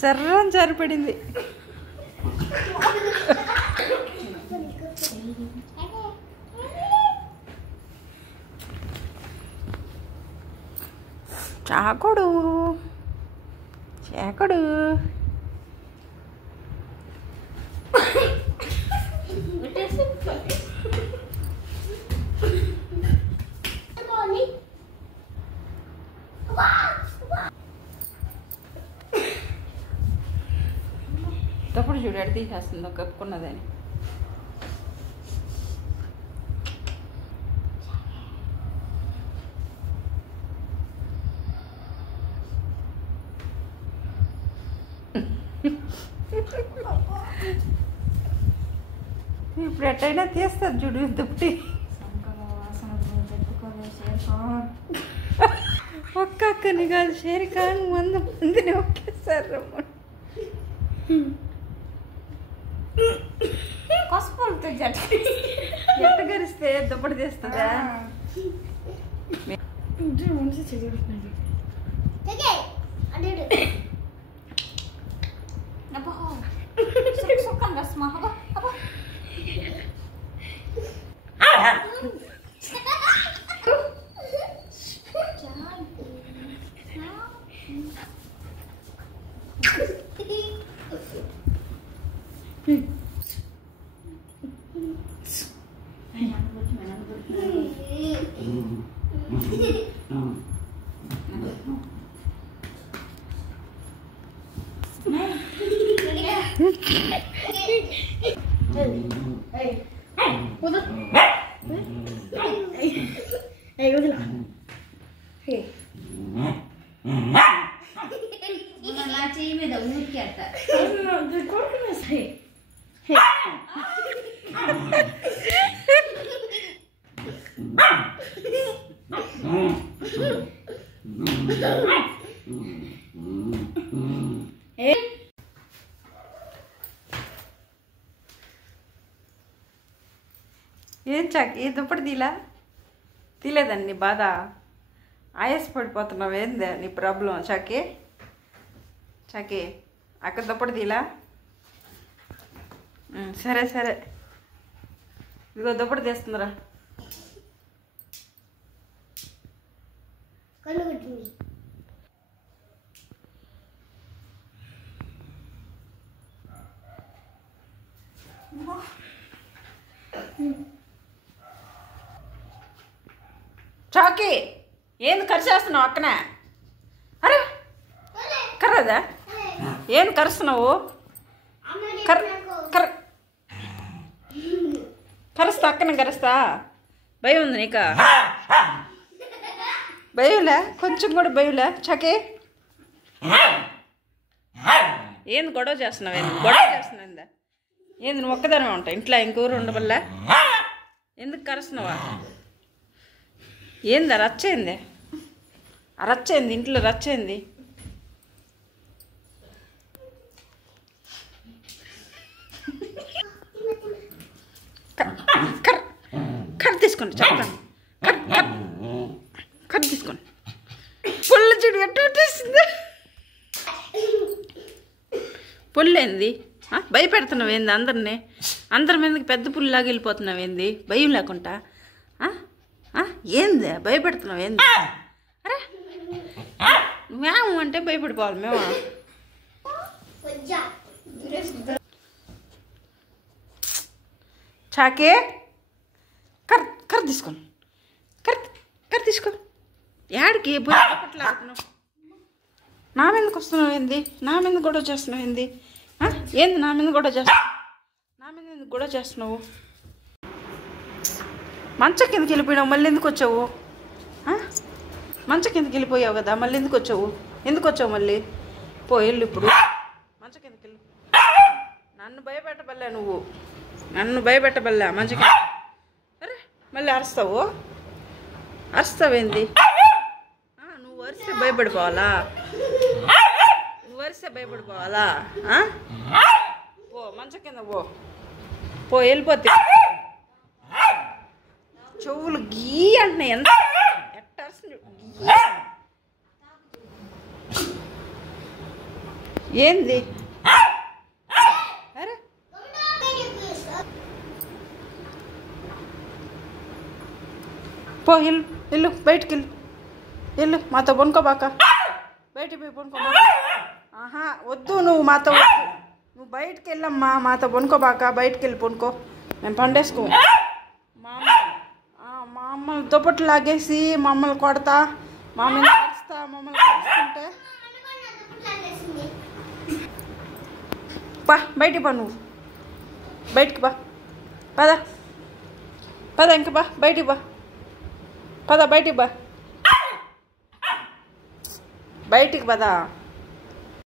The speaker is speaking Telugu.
జర్రం జారిపడింది. చాకుడు చాకుడు తప్పుడు చూడు ఎడ తీసేస్తుందో కప్పుకున్నదని. ఇప్పుడు ఎట్టయినా తీస్తుంది చూడు దుప్పటి. ఒక్క అక్కని కాదు షేరిఖాన్ 100 మందిని ఒకేసారి రమ్మను. కొసపోతే ఎట్ట గరిస్తే దుప్పటి తీస్తుందా? చెయ్యి మీద ఊరికేట ఏం చాక్ ఈ దుప్పటి తీలేదండి బాధ. ఆయాస పడిపోతున్నావు. ఏందే నీ ప్రాబ్లం చాకి? చాకి అక్క దుప్పటి తీలా? సరే సరే ఇదిగో దుప్పటి తీస్తుందిరా. చాకి ఏంది కరిచేస్తున్నావు అక్కనే? అరే కర్రదా? ఏం కరుస్తున్నావు? కరుస్తా అక్కనే కరుస్తా. భయం ఉంది నీకు? భయంలే? కొంచెం కూడా భయంలే చాకి? ఏంది గొడవ చేస్తున్నావు? ఏంది గొడవ చేస్తున్నావు? ఏంది నువ్వు ఒక్కదానే ఉంటావు ఇంట్లో? ఇంకూరు ఉండవల్ల ఎందుకు కరుస్తున్నావా? ఏంది రచ్చేంది? రచ్చేంది ఇంట్లో? రచ్చేంది? కర్ర తీసుకోండి చెప్తాను. కర్ర తీసుకోండి. పుల్ల చెడు ఎట్టేసింది. పుల్లేంది? భయపెడుతున్నావు ఏంది అందరినీ? అందరి మీదకి పెద్ద పుల్లాగా వెళ్ళిపోతున్నావు ఏంది భయం లేకుండా? ఏంది భయపెడుతున్నావు? ఏంది? అరే మేము అంటే భయపడిపోవాలి మేము. చాకే కర్ర తీసుకోను. కర్ర తీసుకో. యాడికి భయపట్లాడుతున్నావు? నా మీదకి వస్తున్నావు ఏంది? నా మీద గొడవ చేస్తున్నావు ఏంది? ఏంది నా మీద గొడవ చేస్తున్నావు? నా మీద ఎందుకు గొడవ చేస్తున్నావు? మంచం కిందకి వెళ్ళిపోయినావు, మళ్ళీ ఎందుకు వచ్చావు? మంచం కిందకి వెళ్ళిపోయావు కదా, మళ్ళీ ఎందుకు వచ్చావు? ఎందుకు వచ్చావు మళ్ళీ? వెళ్ళు ఇప్పుడు మంచం కిందకి వెళ్ళు. నన్ను భయపెట్టబల్లా నువ్వు, నన్ను భయపెట్టబల్లా మంచం కింద. అరే మళ్ళీ అరుస్తావేంది? నువ్వు వరిస్తే భయపడిపోవాలా? భయపడిపోవాలా? మంచం కింద వెళ్ళిపోతే చెవులు గీ అంటున్నాయి. ఎంత ఎట్టర్స్ ఏంది? అరే వెళ్ళు బయటికి వెళ్ళు మాతో పనుకోబాక. బయటికి పోయి పనుకోబాక. వద్దు, నువ్వు మాతో వద్దు. నువ్వు బయటికి వెళ్ళమ్మా, మాతో పనుకోబాక. బయటికి వెళ్ళి పనుకో, మేము పండేసుకో. మా అమ్మ దుప్పట్లు లాగేసి మమ్మల్ని కొడతా, మమ్మల్ని కలుస్తా, మమ్మల్ని కలుసుకుంటే బయటికి నువ్వు బయటికి పద ఇంక బయటికి బయటికి బయటికి పదా.